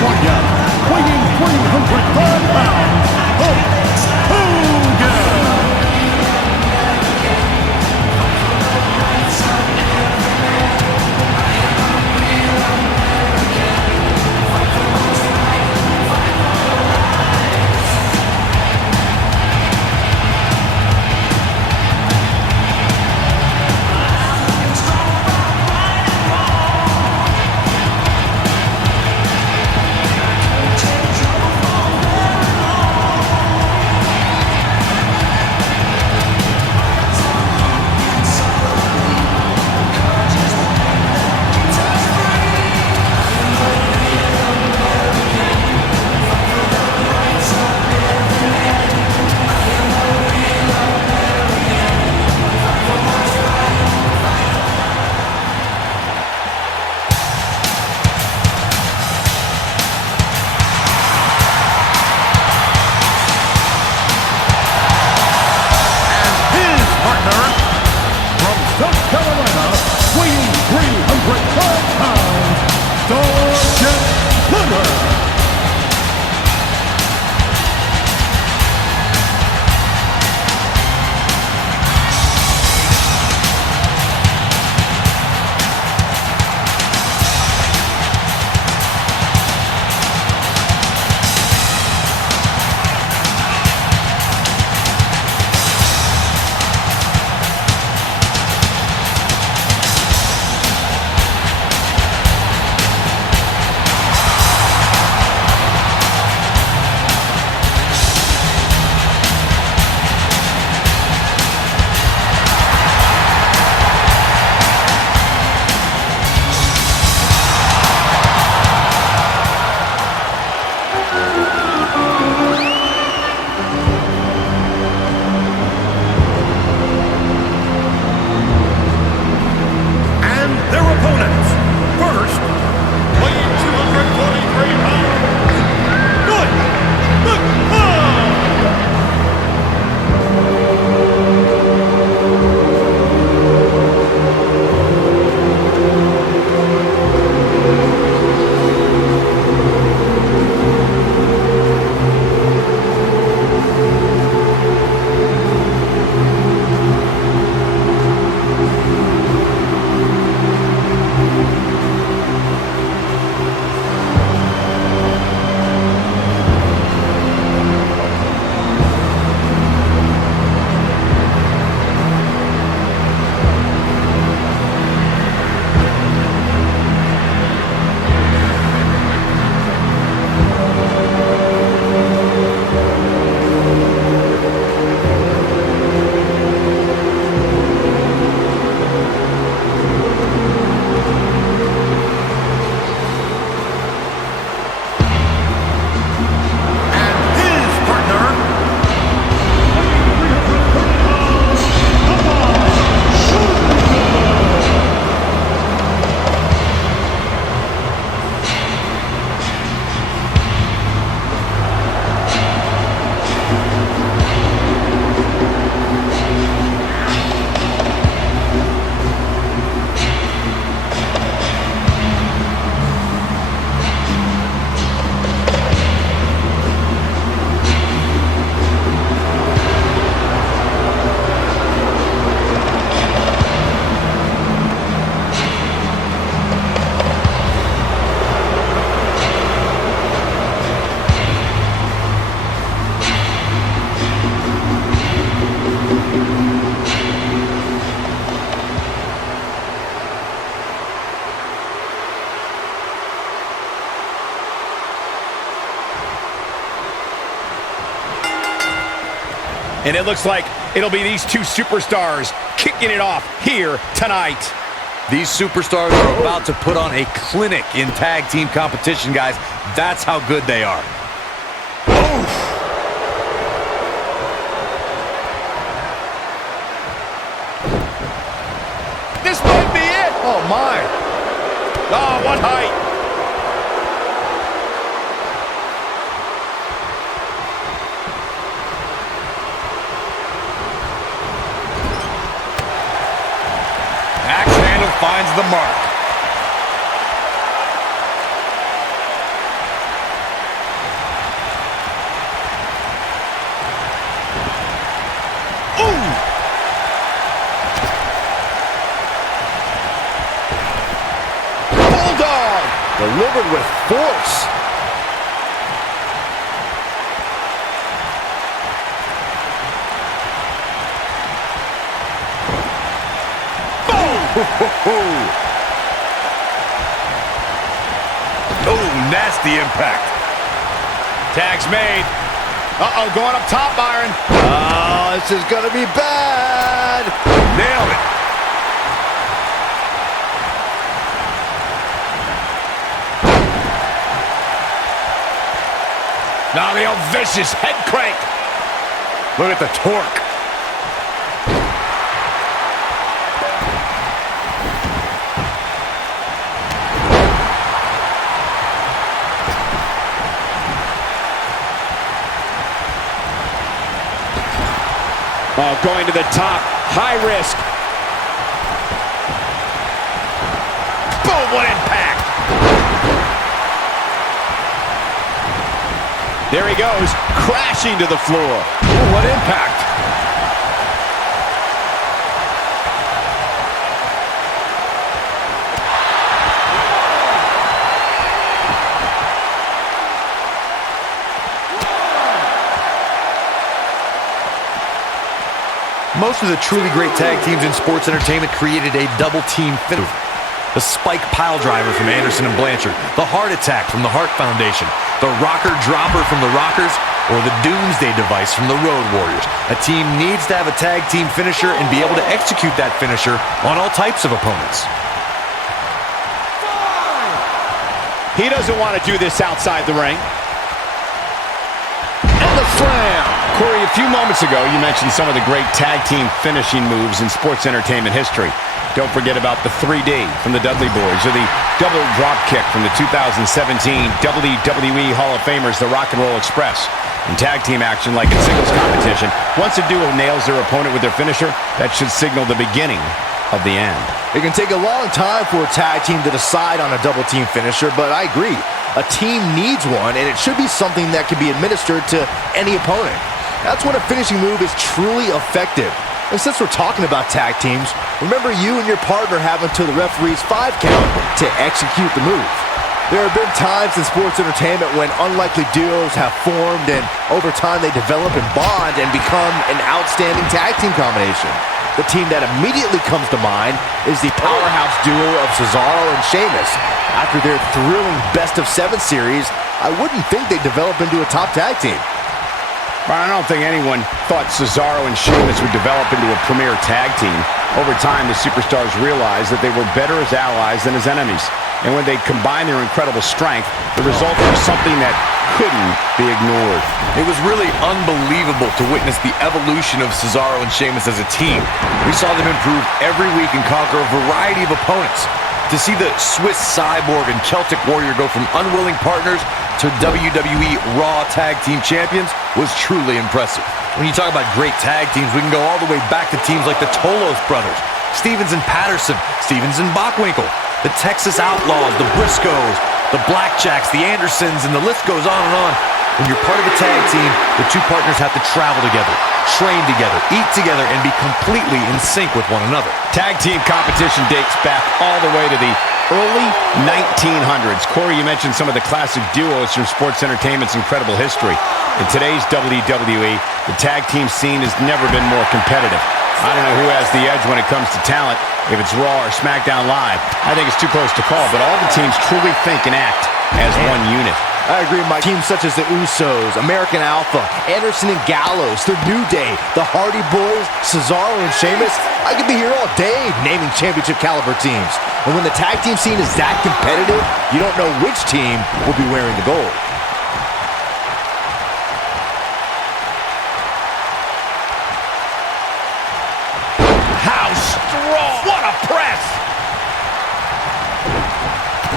California, weighing 305 pounds, Hulk Hogan. South Carolina, weighing 305 pounds, Janete Lima. And it looks like it'll be these two superstars kicking it off here tonight. These superstars are about to put on a clinic in tag team competition, guys. That's how good they are. Oof. This might be it. Oh, my. Oh, what height. Finds the mark. Delivered with force. Oh, nasty impact. Tag's made. Uh-oh, going up top, Byron. Oh, this is gonna be bad. Nailed it. Now the old vicious head crank. Look at the torque. Oh, going to the top. High risk. Boom, what impact. There he goes, crashing to the floor. Ooh, what impact. Most of the truly great tag teams in sports entertainment created a double team finish. The spike pile driver from Anderson and Blanchard, the heart attack from the Hart Foundation, the rocker dropper from the Rockers, or the Doomsday device from the Road Warriors. A team needs to have a tag team finisher and be able to execute that finisher on all types of opponents. He doesn't want to do this outside the ring. And the slam. Corey, a few moments ago, you mentioned some of the great tag team finishing moves in sports entertainment history. Don't forget about the 3D from the Dudley Boys or the double drop kick from the 2017 WWE Hall of Famers, the Rock and Roll Express. In tag team action, like in singles competition, once a duo nails their opponent with their finisher, that should signal the beginning of the end. It can take a long time for a tag team to decide on a double team finisher, but I agree. A team needs one, and it should be something that can be administered to any opponent. That's when a finishing move is truly effective. And since we're talking about tag teams, remember you and your partner have until the referee's 5 count to execute the move. There have been times in sports entertainment when unlikely duos have formed, and over time they develop and bond and become an outstanding tag team combination. The team that immediately comes to mind is the powerhouse duo of Cesaro and Sheamus. After their thrilling best-of-7 series, I wouldn't think they'd develop into a top tag team. I don't think anyone thought Cesaro and Sheamus would develop into a premier tag team. Over time, the superstars realized that they were better as allies than as enemies. And when they combined their incredible strength, the result was something that couldn't be ignored. It was really unbelievable to witness the evolution of Cesaro and Sheamus as a team. We saw them improve every week and conquer a variety of opponents. To see the Swiss Cyborg and Celtic Warrior go from unwilling partners to WWE Raw Tag Team Champions was truly impressive. When you talk about great tag teams, we can go all the way back to teams like the Tolos brothers, Stevens and Patterson, Stevens and Bockwinkel, the Texas Outlaws, the Briscoes, the Blackjacks, the Andersons, and the list goes on and on. When you're part of a tag team, the two partners have to travel together, train together, eat together, and be completely in sync with one another. Tag team competition dates back all the way to the early 1900s. Corey, you mentioned some of the classic duos from sports entertainment's incredible history. In today's WWE, the tag team scene has never been more competitive. I don't know who has the edge when it comes to talent, if it's Raw or SmackDown Live. I think it's too close to call, but all the teams truly think and act as one unit. I agree, Mike. Teams such as the Usos, American Alpha, Anderson and Gallows, The New Day, the Hardy Boys, Cesaro and Sheamus. I could be here all day naming championship caliber teams. And when the tag team scene is that competitive, you don't know which team will be wearing the gold. How strong! What a press!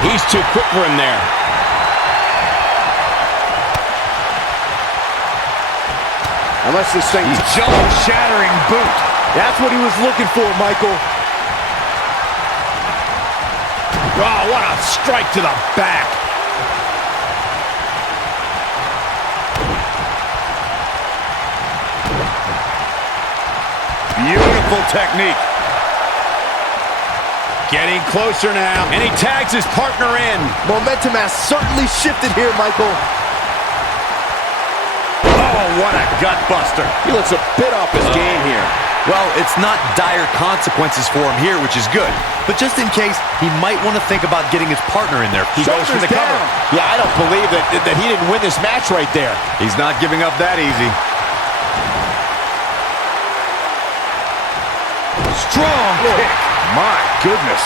He's too quick for him there. Unless this thing... Jaw-shattering boot. That's what he was looking for, Michael. Oh, what a strike to the back. Beautiful technique. Getting closer now, and he tags his partner in. Momentum has certainly shifted here, Michael. Oh, what a gut buster. He looks a bit off his game here. Well, it's not dire consequences for him here, which is good. But just in case, he might want to think about getting his partner in there. He goes for the cover. Yeah, I don't believe that he didn't win this match right there. He's not giving up that easy. Strong kick. My goodness.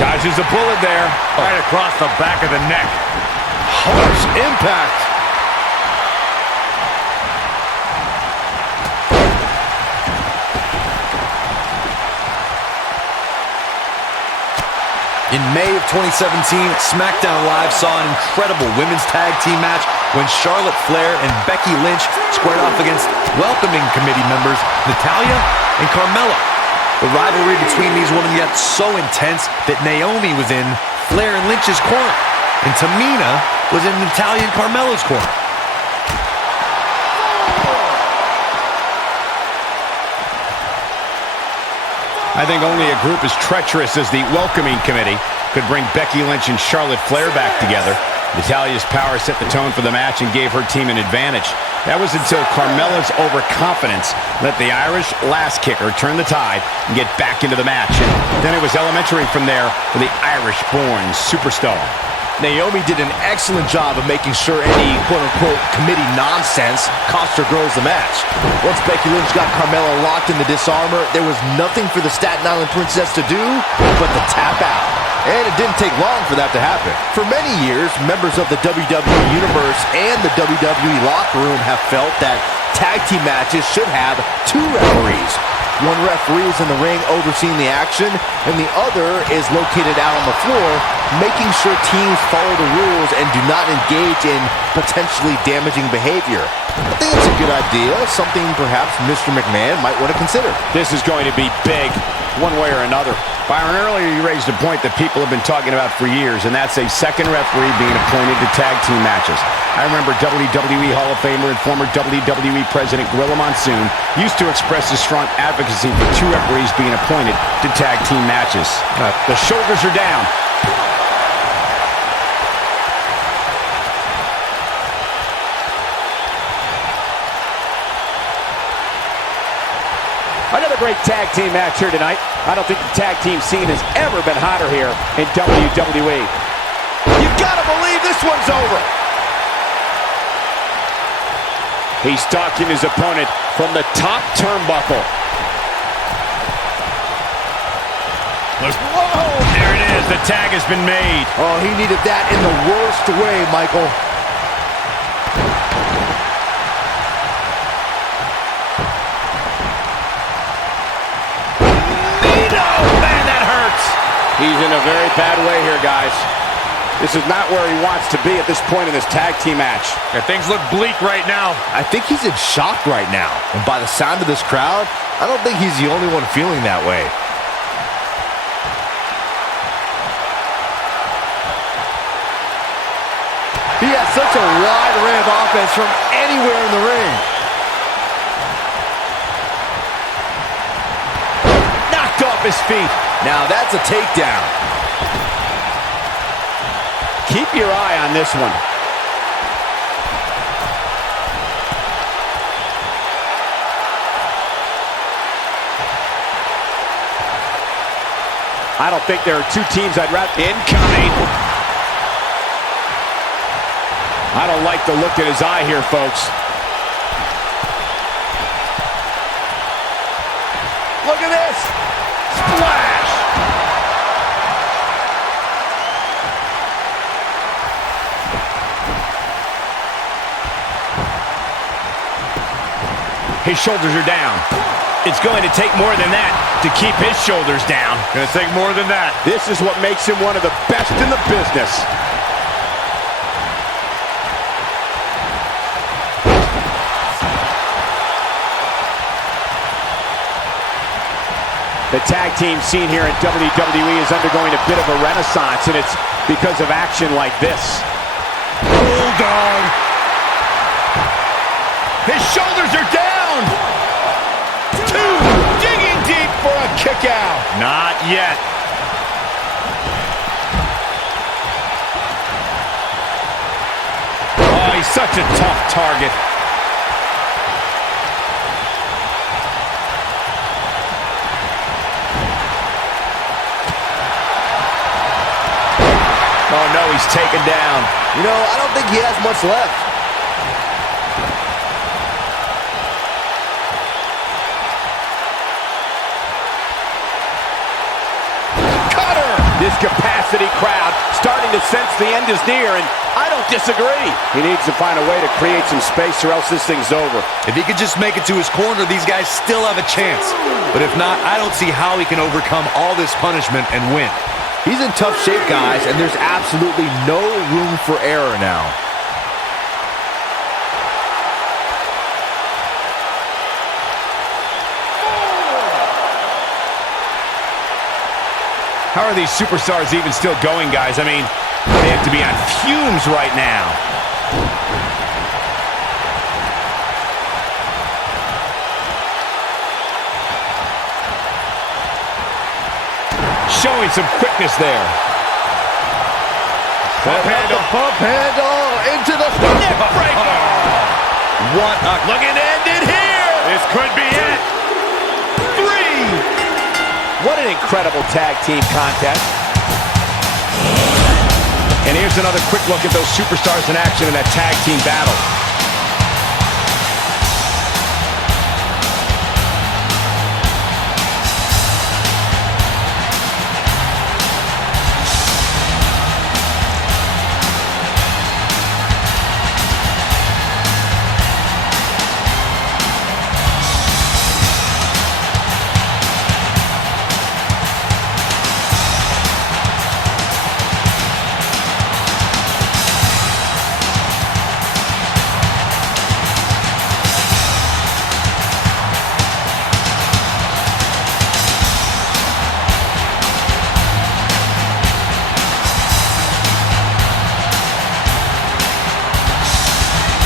Dodges a bullet there. Right across the back of the neck. Harsh impact. In May of 2017, SmackDown Live saw an incredible women's tag team match when Charlotte Flair and Becky Lynch squared off against welcoming committee members Natalya and Carmella. The rivalry between these women got so intense that Naomi was in Flair and Lynch's corner, and Tamina was in Natalya and Carmella's corner. I think only a group as treacherous as the welcoming committee could bring Becky Lynch and Charlotte Flair back together. Natalya's power set the tone for the match and gave her team an advantage. That was until Carmella's overconfidence let the Irish lass kicker turn the tide and get back into the match. And then it was elementary from there for the Irish-born superstar. Naomi did an excellent job of making sure any quote-unquote committee nonsense cost her girls the match. Once Becky Lynch got Carmella locked in the disarmor, there was nothing for the Staten Island Princess to do but to tap out. And it didn't take long for that to happen. For many years, members of the WWE Universe and the WWE locker room have felt that tag team matches should have two referees. One referee is in the ring overseeing the action, and the other is located out on the floor, making sure teams follow the rules and do not engage in potentially damaging behavior. I think it's a good idea, something perhaps Mr. McMahon might want to consider. This is going to be big, one way or another. Byron, earlier you raised a point that people have been talking about for years, and that's a second referee being appointed to tag team matches. I remember WWE Hall of Famer and former WWE President Gorilla Monsoon used to express his strong advocacy for two referees being appointed to tag team matches. The shoulders are down. Another great tag team match here tonight. I don't think the tag team scene has ever been hotter here in WWE. You've got to believe this one's over. He's stalking his opponent from the top turnbuckle. Whoa! There it is. The tag has been made. Oh, he needed that in the worst way, Michael. He's in a very bad way here, guys. This is not where he wants to be at this point in this tag team match. Yeah, things look bleak right now. I think he's in shock right now. And by the sound of this crowd, I don't think he's the only one feeling that way. He has such a wide array of offense from anywhere in the ring. Knocked off his feet. Now that's a takedown. Keep your eye on this one. I don't think there are two teams I'd rather... Incoming. I don't like the look in his eye here, folks. Look at this. Splash. His shoulders are down. It's going to take more than that to keep his shoulders down. Gonna take more than that. This is what makes him one of the best in the business. The tag team scene here in WWE is undergoing a bit of a renaissance, and it's because of action like this. Bulldog. His shoulders are down. 2, out. Not yet. Oh, he's such a tough target. Oh, no, he's taken down. You know, I don't think he has much left. This capacity crowd starting to sense the end is near, and I don't disagree. He needs to find a way to create some space or else this thing's over. If he could just make it to his corner, these guys still have a chance. But if not, I don't see how he can overcome all this punishment and win. He's in tough shape, guys, and there's absolutely no room for error now. How are these superstars even still going, guys? I mean, they have to be on fumes right now. Showing some quickness there. Bump handle into the Neck breaker. What a... Looking to end it here. This could be it. 3. What an incredible tag team contest. And here's another quick look at those superstars in action in that tag team battle.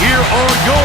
Here are your